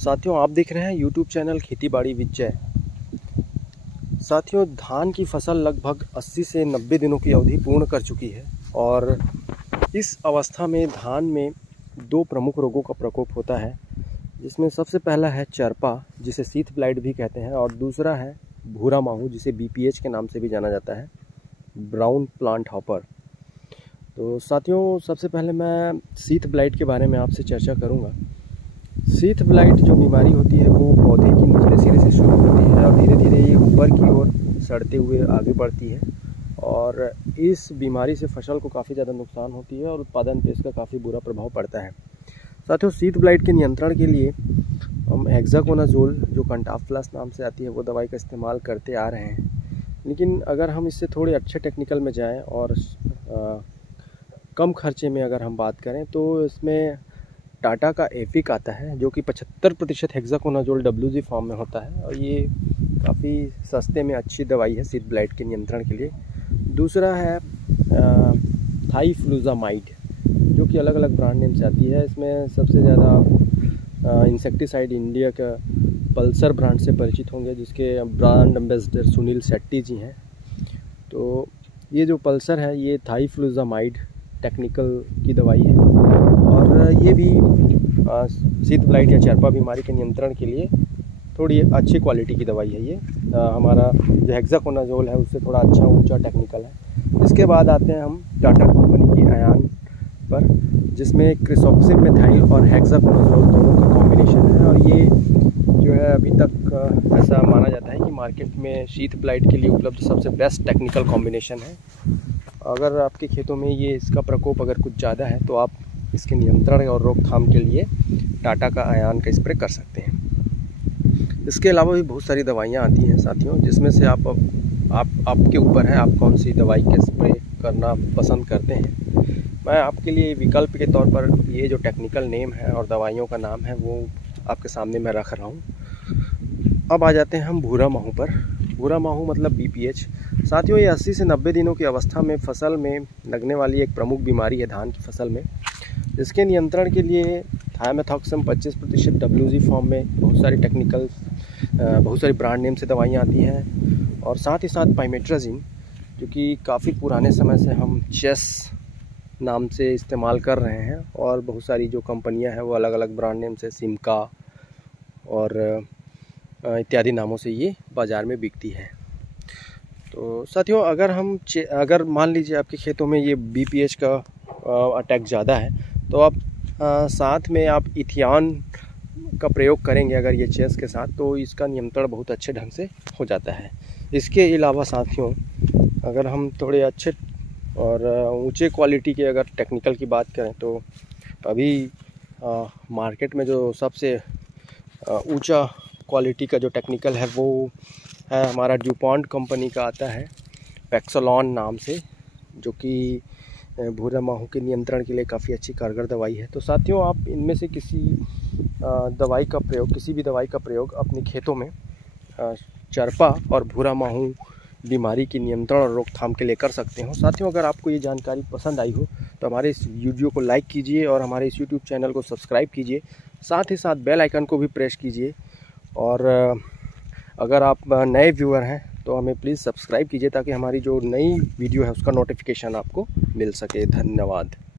साथियों, आप देख रहे हैं यूट्यूब चैनल खेती बाड़ी विद जय। साथियों, धान की फसल लगभग 80 से 90 दिनों की अवधि पूर्ण कर चुकी है और इस अवस्था में धान में दो प्रमुख रोगों का प्रकोप होता है, जिसमें सबसे पहला है चरपा, जिसे शीथ ब्लाइट भी कहते हैं, और दूसरा है भूरा माहू, जिसे BPH के नाम से भी जाना जाता है, ब्राउन प्लांट हॉपर। तो साथियों, सबसे पहले मैं शीथ ब्लाइट के बारे में आपसे चर्चा करूंगा। शीथ ब्लाइट जो बीमारी होती है वो पौधे की निचले सिरे से शुरू होती है और धीरे धीरे ये ऊपर की ओर सड़ते हुए आगे बढ़ती है और इस बीमारी से फसल को काफ़ी ज़्यादा नुकसान होती है और उत्पादन पे इसका काफ़ी बुरा प्रभाव पड़ता है। साथियों, शीथ ब्लाइट के नियंत्रण के लिए हम हेक्साकोनाजोल, जो कंटाफ प्लस नाम से आती है, वो दवाई का इस्तेमाल करते आ रहे हैं। लेकिन अगर हम इससे थोड़े अच्छे टेक्निकल में जाएँ और कम खर्चे में अगर हम बात करें तो इसमें टाटा का एपिक आता है, जो कि 75% हेक्साकोनाजोल WG फॉर्म में होता है और ये काफ़ी सस्ते में अच्छी दवाई है शीथ ब्लाइट के नियंत्रण के लिए। दूसरा है थाईफ्लूजामाइड, जो कि अलग अलग ब्रांड नेम से आती है। इसमें सबसे ज़्यादा इंसेक्टिसाइड इंडिया का पल्सर ब्रांड से परिचित होंगे, जिसके ब्रांड एम्बेसडर सुनील शेट्टी जी हैं। तो ये जो पल्सर है ये थाईफ्लूजामाइड टेक्निकल की दवाई है और ये भी शीथ ब्लाइट या चरपा बीमारी के नियंत्रण के लिए थोड़ी अच्छी क्वालिटी की दवाई है। ये हमारा जो हेक्साकोनाजोल है उससे थोड़ा अच्छा ऊंचा टेक्निकल है। इसके बाद आते हैं हम टाटा कंपनी की आयान पर, जिसमें क्रिसॉक्सिन मिथाइल और हेक्साकोनाजोल दोनों का कॉम्बिनेशन है और ये जो है अभी तक ऐसा माना जाता है कि मार्केट में शीथ ब्लाइट के लिए उपलब्ध सबसे बेस्ट टेक्निकल कॉम्बिनेशन है। अगर आपके खेतों में ये इसका प्रकोप अगर कुछ ज़्यादा है तो आप इसके नियंत्रण और रोकथाम के लिए टाटा का आयान का स्प्रे कर सकते हैं। इसके अलावा भी बहुत सारी दवाइयाँ आती हैं साथियों, जिसमें से आपके ऊपर है आप कौन सी दवाई का स्प्रे करना पसंद करते हैं। मैं आपके लिए विकल्प के तौर पर ये जो टेक्निकल नेम है और दवाइयों का नाम है वो आपके सामने मैं रख रहा हूँ। अब आ जाते हैं हम भूरा माहू पर। भूरा माहू मतलब BPH। साथियों, ये 80 से 90 दिनों की अवस्था में फसल में लगने वाली एक प्रमुख बीमारी है धान की फसल में। इसके नियंत्रण के लिए थायमेथॉक्सम 25% WG फॉर्म में बहुत सारी ब्रांड नेम से दवाइयाँ आती हैं और साथ ही साथ पाइमेट्राजिन, जो कि काफ़ी पुराने समय से हम चेस नाम से इस्तेमाल कर रहे हैं और बहुत सारी जो कंपनियां हैं वो अलग अलग ब्रांड नेम से सिमका और इत्यादि नामों से ये बाज़ार में बिकती है। तो साथियों, अगर मान लीजिए आपके खेतों में ये BPH का अटैक ज़्यादा है तो आप साथ में आप इथियान का प्रयोग करेंगे अगर ये चेस के साथ, तो इसका नियंत्रण बहुत अच्छे ढंग से हो जाता है। इसके अलावा साथियों, अगर हम थोड़े अच्छे और ऊंचे क्वालिटी के अगर टेक्निकल की बात करें तो अभी मार्केट में जो सबसे ऊंचा क्वालिटी का जो टेक्निकल है वो है हमारा ड्यूपॉन्ट कंपनी का आता है पैक्सलॉन नाम से, जो कि भूरा माहू के नियंत्रण के लिए काफ़ी अच्छी कारगर दवाई है। तो साथियों, आप इनमें से किसी भी दवाई का प्रयोग अपने खेतों में चरपा और भूरा माहू बीमारी की नियंत्रण और रोकथाम के लिए कर सकते हो। साथियों, अगर आपको ये जानकारी पसंद आई हो तो हमारे इस वीडियो को लाइक कीजिए और हमारे इस YouTube चैनल को सब्सक्राइब कीजिए। साथ ही साथ बेल आइकन को भी प्रेस कीजिए और अगर आप नए व्यूअर हैं तो हमें प्लीज़ सब्सक्राइब कीजिए ताकि हमारी जो नई वीडियो है उसका नोटिफिकेशन आपको मिल सके। धन्यवाद।